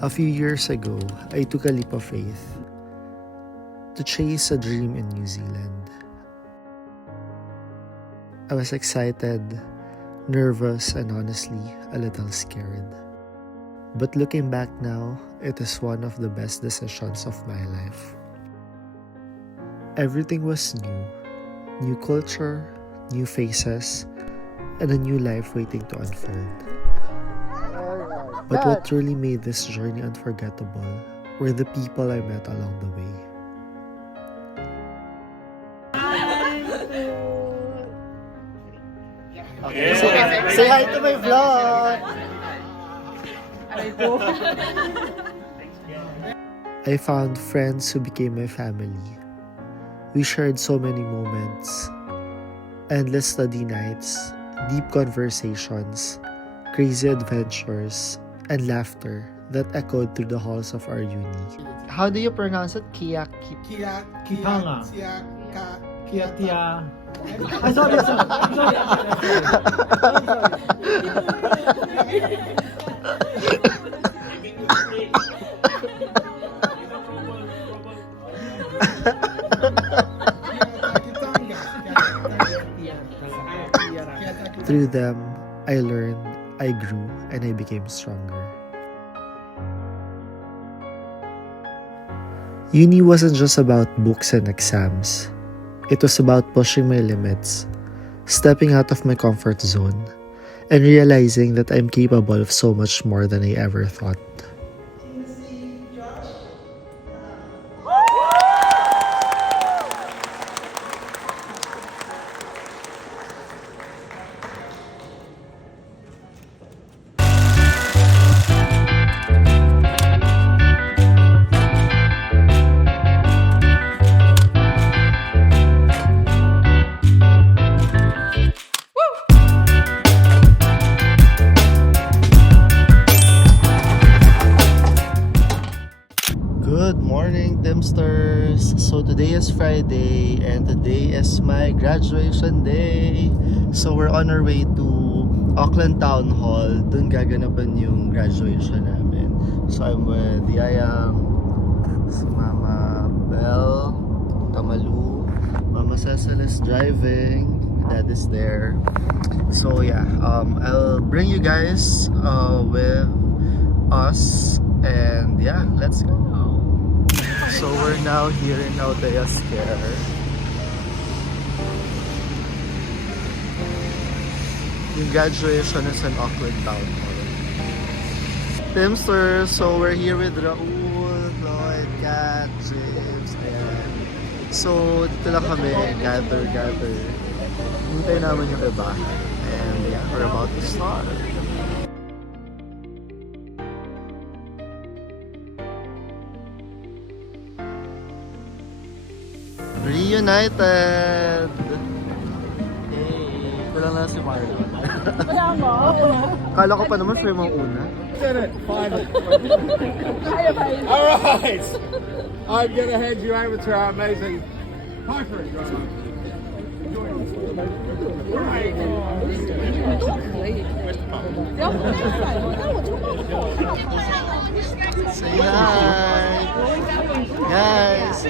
A few years ago, I took a leap of faith to chase a dream in New Zealand. I was excited, nervous, and honestly, a little scared. But looking back now, it is one of the best decisions of my life. Everything was new. New culture, new faces, and a new life waiting to unfold. But what truly made this journey unforgettable were the people I met along the way. Okay, say hi to my vlog! I found friends who became my family. We shared so many moments, endless study nights, deep conversations, crazy adventures, and laughter that echoed through the halls of our uni. How do you pronounce it? Kia. Through them, I learned, I grew, and I became stronger. Uni wasn't just about books and exams. It was about pushing my limits, stepping out of my comfort zone, and realizing that I'm capable of so much more than I ever thought. Good morning, Timsters! So today is Friday and today is my graduation day. So we're on our way to Auckland Town Hall. Dun gaganapan yung graduation namin. So I'm with Yayang, si Mama Belle, Kamalu, Mama Cecil is driving, Dad is there. So yeah, I'll bring you guys with us and yeah, let's go. So we're now here in Aldea Square. Yung graduation is in Auckland Town Hall. Timsters, so we're here with Raul, Lloyd, Kat, James, ayan. So dito lang kami, gather. Hintay naman yung iba. And yeah, we're about to start. Reunited! Hey! Kulang na si Marlon. Kaya mo? Kala ko pa naman siya yung una. Did it, finally. Alright! I'm gonna hand you over to our amazing Piper drama. Say hi! Guys!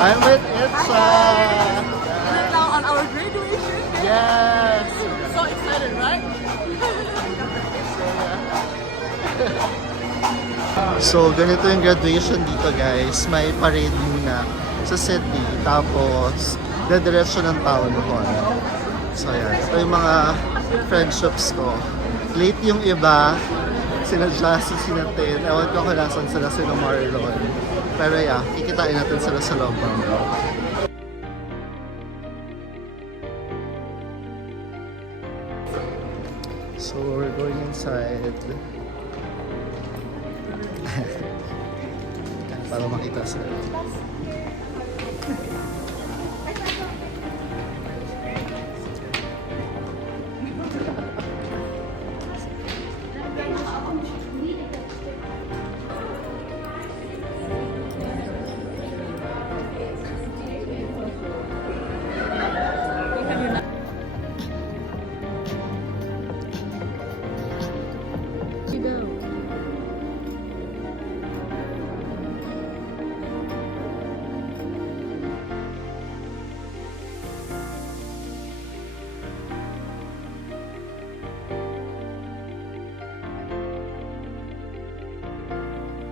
I'm with Itza! Now on our graduation. Yes! So excited, right? So, ganito yung graduation dito, guys. May parade muna sa Sydney. Tapos, dediretso ng town hall. So, yan. Ito yung mga friendships ko. Late yung iba. Sina Jassy, sina Tin. Ewan ko kung nasan sila, sina Marlon. Pero yeah, kikitain natin sila sa loob ng loob. So, we're going inside. Para makita sila.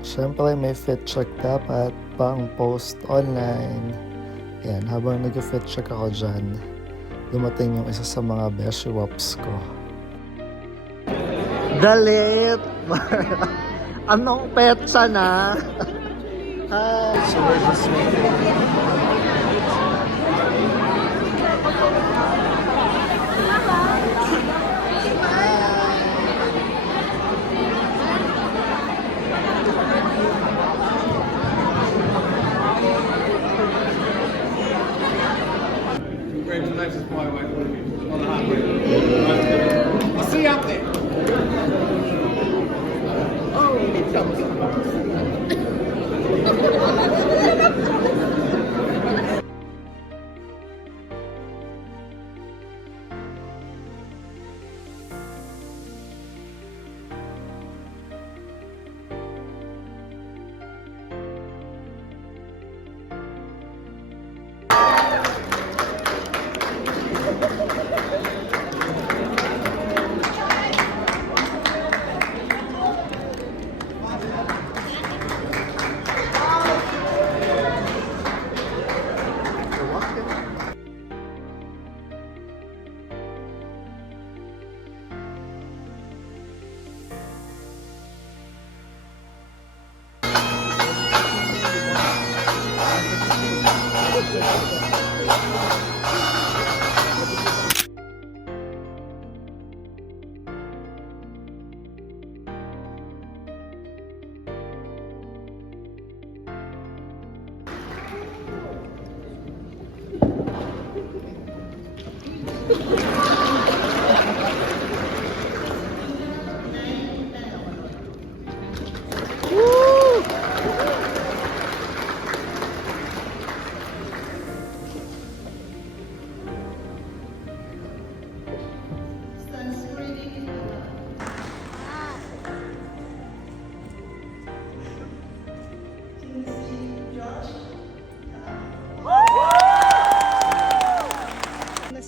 Siyempre may fit check dapat pang post online. Yan, habang nag-fit check ako dyan, dumating yung isa sa mga beshi wops ko. Dalit! Anong petsa na? Hi! So we're just waiting. Congratulations, by the way, on the hard work. I'll see you up there. Oh, it's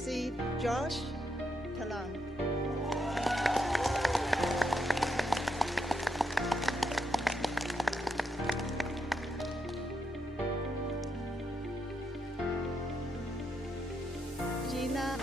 Si Josh Talang. Gina.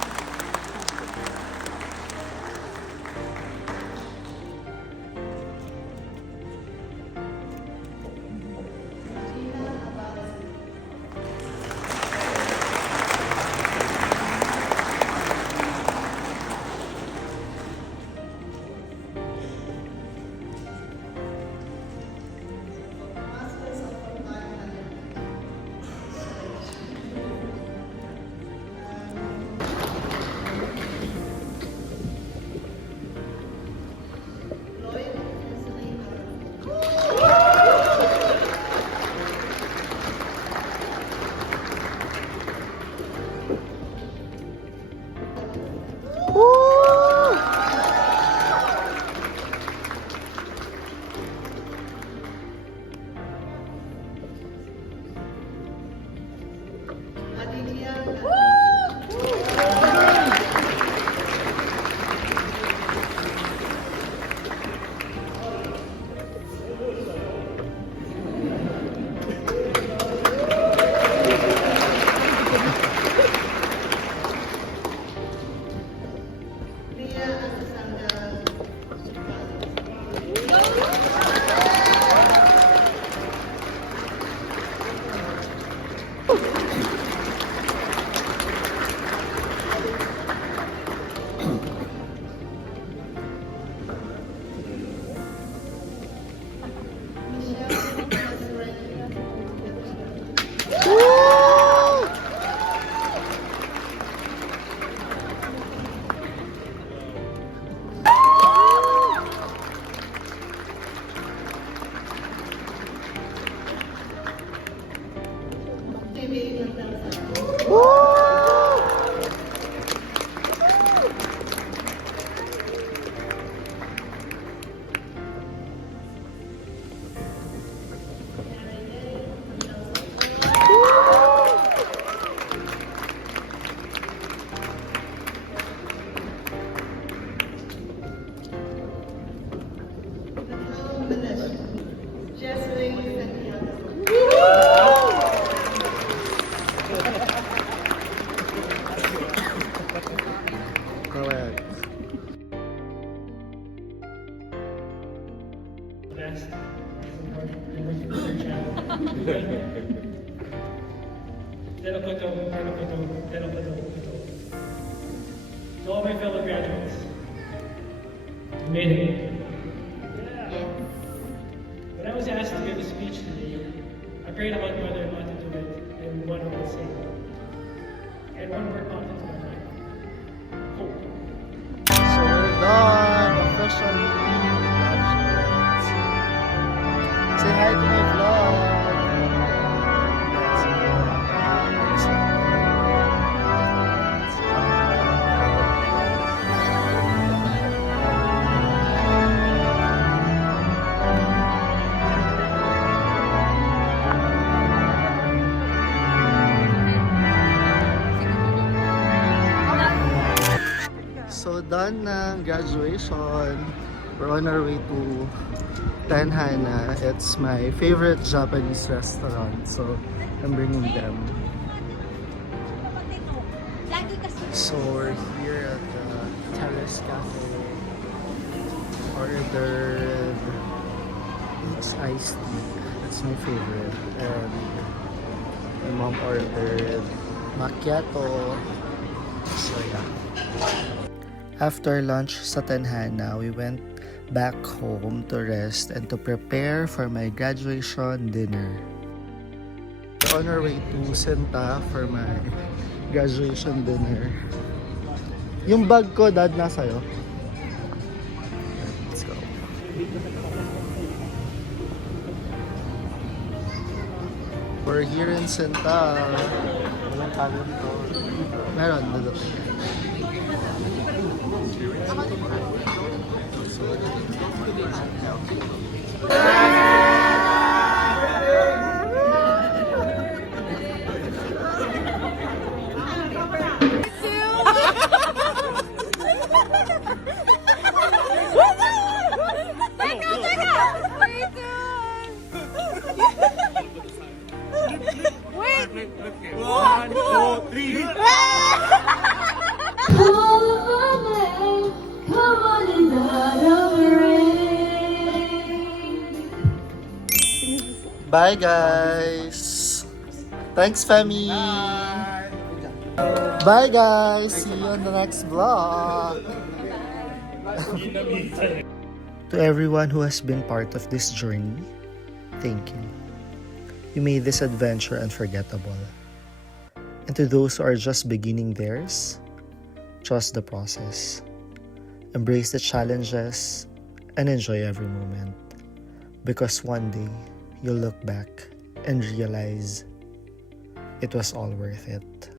Correct. Best. To all my fellow graduates, you made it. Yeah. When I was asked to give a speech today, I prayed about whether or not to do it and what I would say. And one word popped into my mind. Hope. So we're done. Officially graduates. Say hi to my vlog. So done na ang graduation. We're on our way to Tenhana. It's my favorite Japanese restaurant. So I'm bringing them. So we're here at the Terrace Cafe. Ordered this iced tea. That's my favorite. And my mom ordered macchiato. So yeah. After lunch sa Tenhana, we went back home to rest and to prepare for my graduation dinner. We're on our way to Sinta for my graduation dinner. Yung bag ko, Dad, nasa'yo. Let's go. We're here in Sinta. Walang kalim to. Meron, dadating. One, two, three. Bye, guys. Thanks, Femi. Bye, guys. See you on the next vlog. To everyone who has been part of this journey, thank you. You made this adventure unforgettable. And to those who are just beginning theirs, trust the process. Embrace the challenges and enjoy every moment. Because one day, you'll look back and realize it was all worth it.